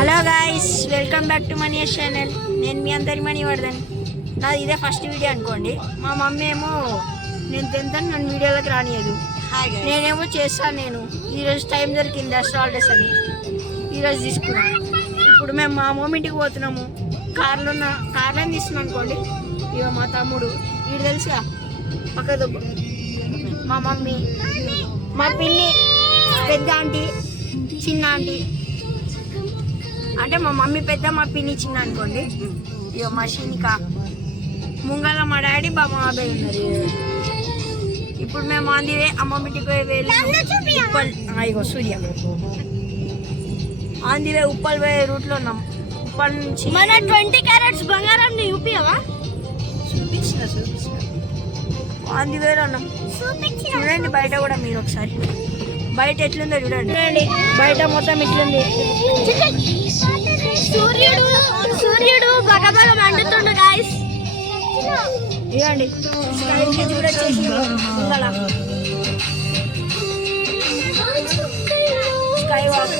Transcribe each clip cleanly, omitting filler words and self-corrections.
Hello guys, welcome back to money channel. నేను మీ అందరి money Vardhan. నాది ఇదే ఫస్ట్ వీడియో అనుకోండి. మా మమ్మీ ఏమో నేను తింటాను, నన్ను వీడియోలోకి రానియదు. నేనేమో చేస్తాను. ఈరోజు టైం దొరికింది హాలిడేస్ అని ఈరోజు తీసుకున్నాను. ఇప్పుడు మేము మా మమ్మీ ఇంటికి పోతున్నాము. కార్లో తీస్తున్నాం అనుకోండి. ఇక మా తమ్ముడు వీడు తెలుసుగా పక్క దొబ్బ, మా మమ్మీ, మా పిన్ని, పెద్ద ఆంటీ, చిన్న ఆంటీ. అంటే మా మమ్మీ పెద్ద, మా పిన్ని చిన్న అనుకోండి. ఇక మా షినిక ముంగల మా డాడీ బాబాయ్ ఉన్నారు. ఇప్పుడు మేము ఆందివే అమ్మమ్మింటికి వెళ్ళి ఉప్పల్, ఇగో సూర్య ఆందివే ఉప్పల్ పోయే రూట్లో ఉన్నాం. ఉప్పల్ నుంచి మన 20 క్యారెట్స్ బంగారం చూపియవా? చూపించిన ఆందివేలో ఉన్నాం. చూడండి బయట కూడా మీరు ఒకసారి, బయట ఎట్లుందో చూడండి. బయట మొత్తం ఇట్లుంది. సూర్యుడు బగబగ మండుతుండు గాయ్స్. ఇవ్వండి స్కై కూడా చేసి స్కై వాక్.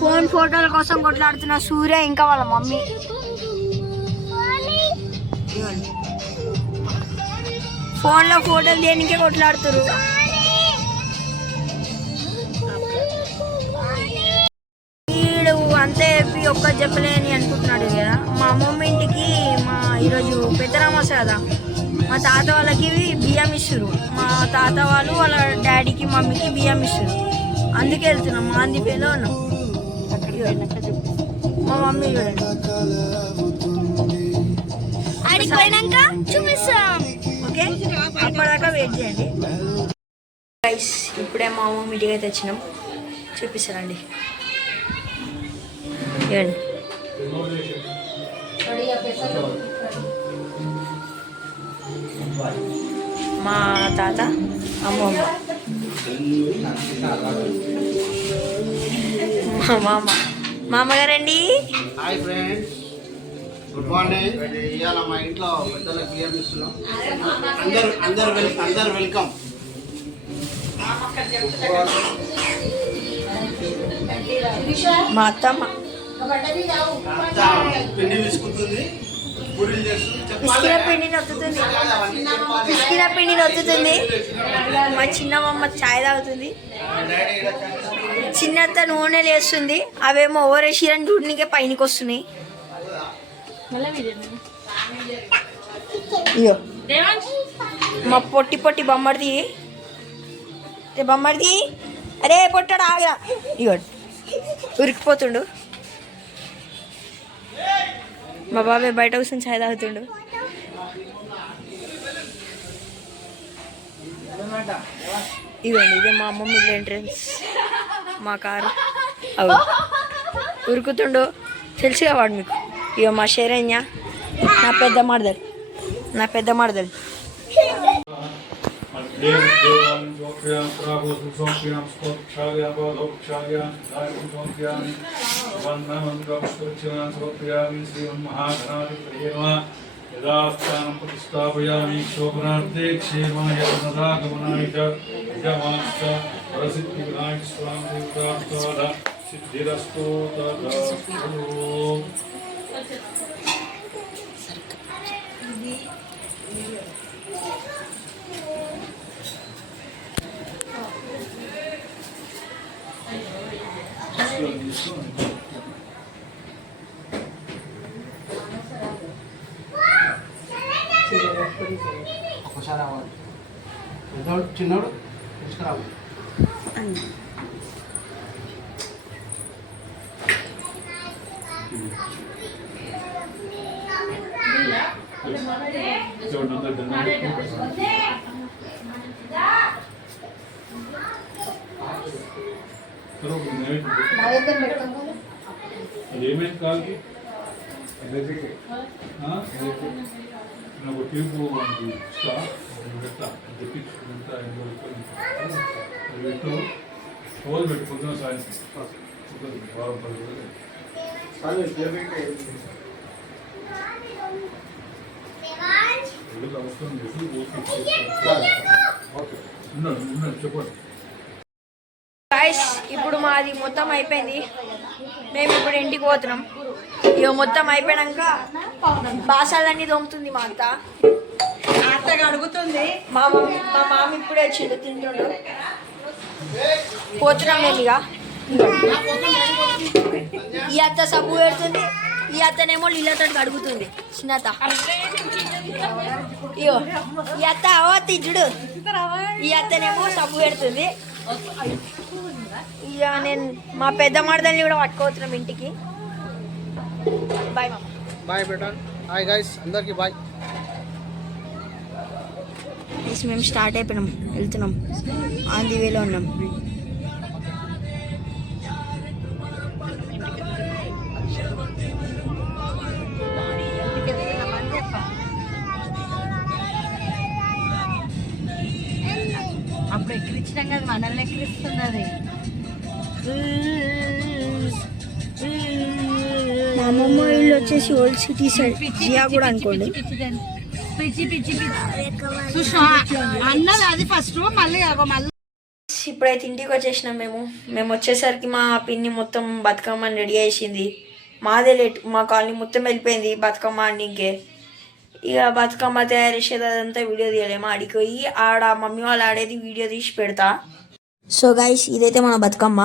ఫోన్ ఫోటోల కోసం కొట్లాడుతున్న సూర్య ఇంకా వాళ్ళ మమ్మీ. ఫోన్లో ఫోటోలు దేనికే కొట్లాడుతారు. వీడు అంతే చెప్పి ఒక్క చెప్పలేని అనుకుంటున్నాడు కదా. మా అమ్మమ్మ ఇంటికి ఈరోజు పెద్దరామాస కదా, మా తాత వాళ్ళకి బియ్యం ఇస్తారు. మా తాత వాళ్ళు వాళ్ళ డాడీకి మమ్మీకి బియ్యం ఇస్తారు. అందుకే వెళ్తున్నాం. మా ఆంధ్రపేలో ఉన్నాం. మా మమ్మీ చూడండి ఆడికి పోయినాక చూపిస్తాం. ఓకే, అప్పటిదాకా వెయిట్ చేయండి గైస్. ఇప్పుడే మా మమ్మీ ఇంటికి అయితే వచ్చినాం. చూపిస్తానండి. చూడండి మా తాత, అమ్మమ్మ, మా మామగారండి. Hi friends, good morning. ఇవాళ మా ఇంట్లో పెద్దలకు బియ్యం ఇస్తున్నాం. అందరు వెల్కమ్. మా అత్తమ్మ పిండి తీసుకుంటుంది, పిసికిన పిండిని ఒత్తుతుంది. మా చిన్నమ్మ చాయ్ తాగుతుంది. చిన్నత్త నూనెలు వేస్తుంది. అవేమో ఓవరేసిరని చూడనికే పైనకి వస్తున్నాయి. ఇయో మా పొట్టి బొమ్మడిది. అరే పొట్టాడు ఆగరా. ఇగో ఉరికిపోతుండు. మా బాబాయ్ బయట కూర్చొని చాయ్ తాగుతుండు. ఇవ్వండి, ఇదే మా అమ్మమ్మ ఇల్లు ఎంట్రన్స్. మా కారు అవు ఉరుకుతుండు. తెలుసుగా వాడు మీకు. ఇక మా శరణ్య నా పెద్ద మరదలు. యథాస్థానం ప్రతిష్టాపయామి శోభనార్థే క్షేమాయ పునరాగమనాయ యజమాంశ్చ వరసిద్ధి వినాయక స్వామి దేవతాస్తోద సిద్ధిరస్తు తదాస్తు. ఒకసారి అవ్వాలి. చిన్నోడు తీసుకురావాలి. ఏమేమి కాదు ఒక ట్యూబ్ పెట్టు హోల్ పెట్టు. పొద్దున సాయంత్రం వారం 10 రోజులు అవసరం లేదు. ఉన్నాడు చెప్పండి. గాయస్ ఇప్పుడు మాది మొత్తం అయిపోయింది. మేము ఇప్పుడు ఇంటికి పోతున్నాం. ఇక మొత్తం అయిపోయాక బాసాలన్నీ దొంగతుంది మా అత్త. అడుగుతుంది మా మామ ఇప్పుడే వచ్చిండు తింటుండు. పోతున్నాం మేము ఇక. ఈ అత్త సబ్బు పెడుతుంది, ఈ అత్తనేమో నీళ్ళతో కడుగుతుంది చిన్నత. ఇయో ఈ అత్త అవత్తి చూడు, ఈ అత్తనేమో సబ్బు పెడుతుంది. ఇక నేను మా పెద్ద మరదల్ని కూడా పట్టుకోవచ్చున్నాం ఇంటికి. బాయ్ మామ. బాయ్ బేటా. హాయ్ గైస్, అందరికీ బాయ్. మేము స్టార్ట్ అయిపోయినాం, వెళ్తున్నాం, ఆన్ ది వేలో ఉన్నాం. అప్పుడు ఎక్కిరించడం కదా, మనల్ని ఎక్కిరిస్తున్నది. మా అమ్మమ్మ ఇల్లు వచ్చేసి ఓల్డ్ సిటీ సైడ్, జియా కూడా అనుకోండి. పిచ్చి పిచ్చి చూసా అన్నది అది ఫస్ట్, మళ్ళీ మళ్ళీ. ఇప్పుడైతే ఇంటికి వచ్చేసినాం. మేము వచ్చేసరికి మా పిన్ని మొత్తం బతుకమ్మని రెడీ చేసింది. మాదే లేట్, మా కాలనీ మొత్తం వెళ్ళిపోయింది బతుకమ్మ ఆడికే. ఇక బతుకమ్మ తయారు చేసేది అదంతా వీడియో తీయలేము. ఆడికి పోయి ఆడ మమ్మీ వాళ్ళు ఆడేది వీడియో తీసి పెడతా. సో గైస్, ఇదైతే మన బతుకమ్మ.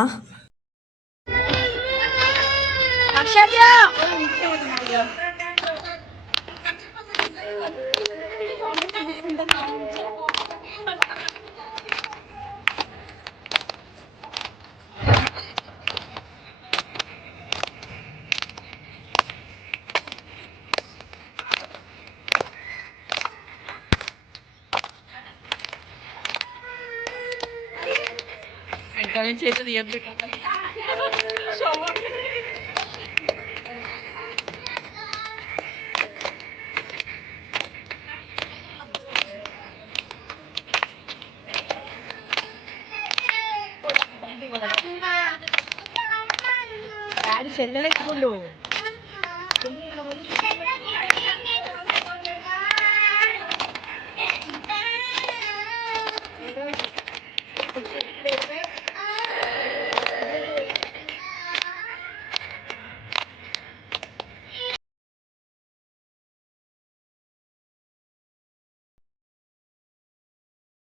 చేసేది చెల్లెలెక్కుండు.